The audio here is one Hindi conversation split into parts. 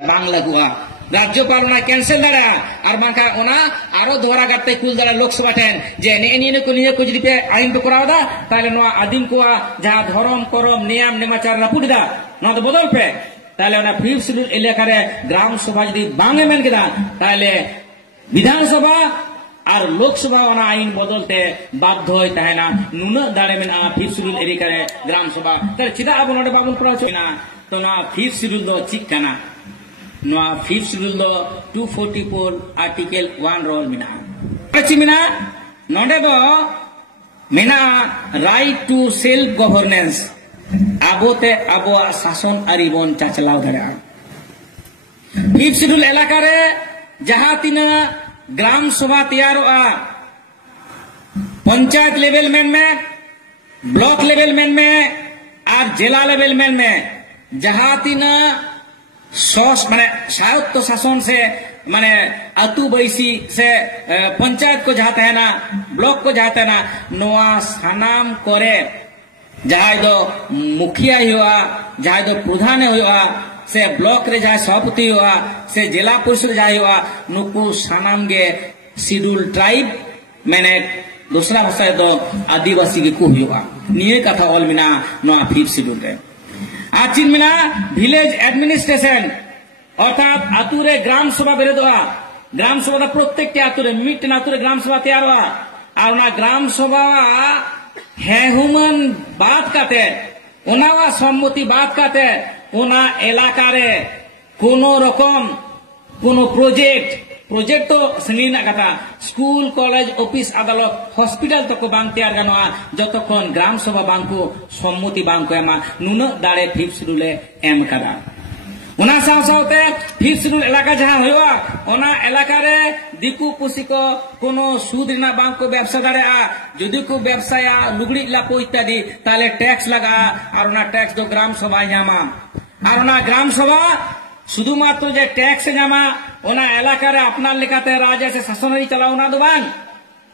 बांग लगुआ राज्यपाल कैंसिल दाड़ा और बांका आरो दोहरा करते कुल दाड़ा लोकसभा ठेन जे ने को जदि पे आईन पे करावदा ताले नो आदिम को जहां धर्म करम नियम नेमाचार रापुडदा नो तो बदल पे ताले ओना फिफ्थ शेड्यूल इलाका रे ग्राम सभा जदि बांगे मेन केदा ताले विधानसभा और लोकसभा ओना आईन बदलते बाध्य होय तहना नुना दाड़े मेना फिफ्थ शेड्यूल इलाका रे ग्राम सभा ताले चिदा अब नोडे बाबुन कराव चोना तो ना फिफ्थ शेड्यूल दो चिक काना नोआ फिफ्थ शेड्यूल दो 244 आर्टिकल 1 रोल मिना पची मिना नोडे दो मिना राइट टू सेल्फ गवर्नेंस आबोते आबो शासन आरिबन चाचलाव दाड़ा फिफ्थ शेड्यूल इलाका रे जहां तीना ग्राम सभा तैयारोआ पंचायत लेवल में ब्लॉक लेवल में और जिला लेवल में जहां तीना माने स्वायत्त शासन से माने अतु बैसी से पंचायत को जाते हैं ना ब्लॉक को जाते हैं ना नोआ सानाम करे जहां दो मुखिया हुआ जहां दो प्रधान हुआ से ब्लॉक रे जहां सभापति हुआ से जिला परिषद जहां हुआ नुकु सानाम गे शेड्यूल ट्राइब मैंने दूसरा भाषा दो आदिवासी के को हुआ निये कथा ऑल मिना नोआ फिफ्थ शेड्यूल रे आचिन मिना विलेज एडमिनिस्ट्रेशन अर्थात आतुरे ग्राम सभा बेरेदोआ ग्राम सभा प्रत्येक आतुरे मिट आतुरे ग्राम सभा तैयार हुआ और ग्राम सभा हेहुमन बात काते ओनावा सम्मति बात काते ओना एलाका रे कोनो रकम कोनो प्रोजेक्ट तो संगीन कथा स्कूल कॉलेज ऑफिस अदालत हॉस्पिटल तक को बांग तैयार गानोआ जतक्षण ग्राम सभा बांग को सम्मति बांग को एमा नुना दाड़े फिफ्थ शेड्यूल एम कदा ओना सावते फिफ्थ शेड्यूल इलाका जहां होया ओना इलाका रे दिकु पुसी को कोनो सूद रिना बांग को व्यवसाय दाड़ेआ जदि को व्यवसाय लुगड़ी लापो इत्यादि ताले टैक्स लगा और ओना टैक्स दो ग्राम सभा नामा और ओना ग्राम सभा शुधुमात्र जे टैक्स नामा ओना इलाका रे अपना लेकाते राजा से शासनरी चलावना दो बांग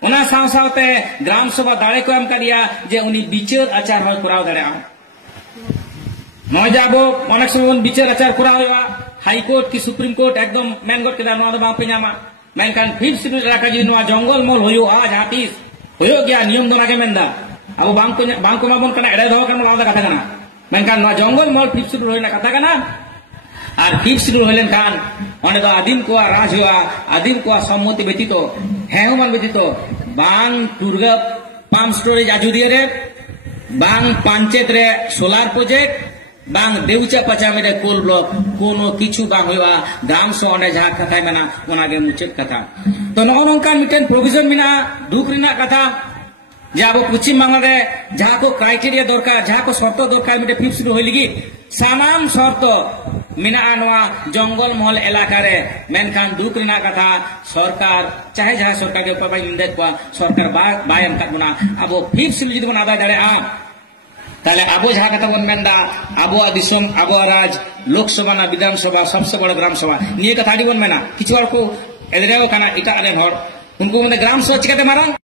ओना सावते ग्राम सभा दाड़े को एम करिया जे उनी विचार आचार होय कराव दाड़ेआ नजाबो अनेक समय विचार आचार करा हुआ हाई कोर्ट की सुप्रीम कोर्ट एकदम मेन कोर्ट के नोआ दो बांग पे नामा मेनखान फिफ्थ शेड्यूल इलाका जी नोआ जंगल मॉल होयो जहां तीस होयो गया नियम दोना के मेंदा अब बांग को माबन कना एड़े दो कना लादा कथा कना मेनखान नोआ जंगल मॉल फिफ्थ शेड्यूल होइना कथा कना और फिफ्थ शेड्यूल होलेन खान ओने दो आदिम को राज हुआ आदिम को सम्मति व्यतीतो हेहुमान व्यतीतो बांग टूरगा पाम स्टोरेज आजुदिया रे बांग पंचायत रे सोलार प्रोजेक्ट बांग देउचा पचा में कोल ब्लॉक कोनो किछु बांग हुआ ग्राम सभा ओने जहां कथा मेना ओनागे मुचेत कथा तो नोनोंका मिटेन प्रोविजन मिना दुख रिना कथा जे अब पश्चिम बांगला रे जहां को क्राइटेरिया दरकार जहां को शर्त दरकार मिटे फिफ्थ शेड्यूल होय लगी सानाम शर्त मिना नोआ जंगल महल इलाका रे मेनखान दुख रिना कथा सरकार चाहे जहां सरकार के ऊपर इंदे को सरकार बाय एम काट बना अब फिफ्थ शेड्यूल जदि बन आदा दाड़ेआ ताले आबो जहां कथा बन मेंदा आबो दिसम आबो राज लोकसभा ना विधानसभा सबसे बड़ा ग्राम सभा निये कथा डी बन मेना किछु और को एदरेओ काना इटा अने हर उनको ग्राम सभा चिकाते मारा